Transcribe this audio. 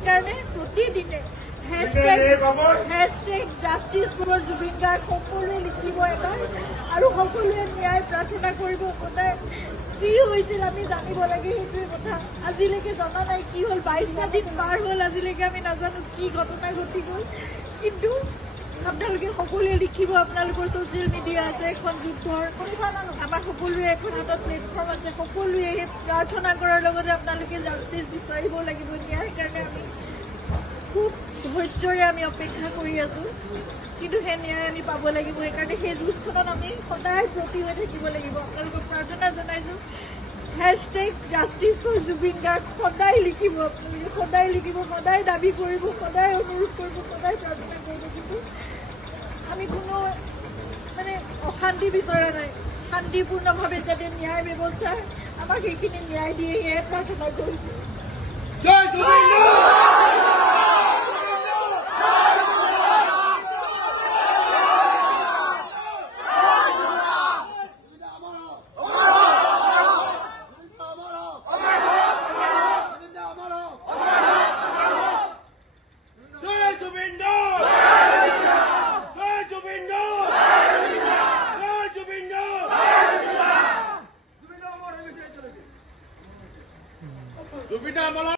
সেইকাৰণে প্ৰতিদিনে হেশটেগ justice for Zubeen Garg সকলোৱে লিখিব এবাৰ আৰু সকলোৱে ন্যায় প্ৰাৰ্থনা কৰিব। সদায় যি হৈছিল আমি জানিব লাগে, সেইটোৱে কথা। আজিলৈকে জনা নাই কি হ'ল, 22টা দিন পাৰ হ'ল, আজিলৈকে আমি নাজানো কি ঘটনা ঘটি গ'ল। কিন্তু আপোনালোকে সকলোৱে লিখিব, আপোনালোকৰ ছ'চিয়েল মিডিয়া আছে, এখন যুদ্ধৰ আমাৰ সকলোৰে এখন হাতত প্লেটফৰ্ম আছে, সকলোৱে প্ৰাৰ্থনা কৰাৰ লগতে আপোনালোকে জাষ্টিছ বিচাৰিব লাগিব। ন্যায়ৰ কাৰণে আমি খুব ধৈৰ্যৰে আমি অপেক্ষা কৰি আছোঁ, কিন্তু সেই ন্যায় আমি পাব লাগিব। সেইকাৰণে সেই যুঁজখনত আমি সদায় ব্ৰতী হৈ থাকিব লাগিব। আপোনালোকক প্ৰাৰ্থনা জনাইছোঁ, হেশটেগ জাষ্টিছ ফৰ জুবিন গাৰ্গ সদায় লিখিব, আপোনালোকে সদায় লিখিব, সদায় দাবী কৰিব, সদায় অনুৰোধ কৰিব, সদায় প্ৰাৰ্থনা কৰিব। কিন্তু আমি কোনো অশান্তি বিচৰা নাই, শান্তিপূৰ্ণভাৱে যাতে ন্যায় ব্যৱস্থা আমাক সেইখিনি ন্যায় দিয়ে, সেয়ে প্ৰাৰ্থনা কৰিছোঁ।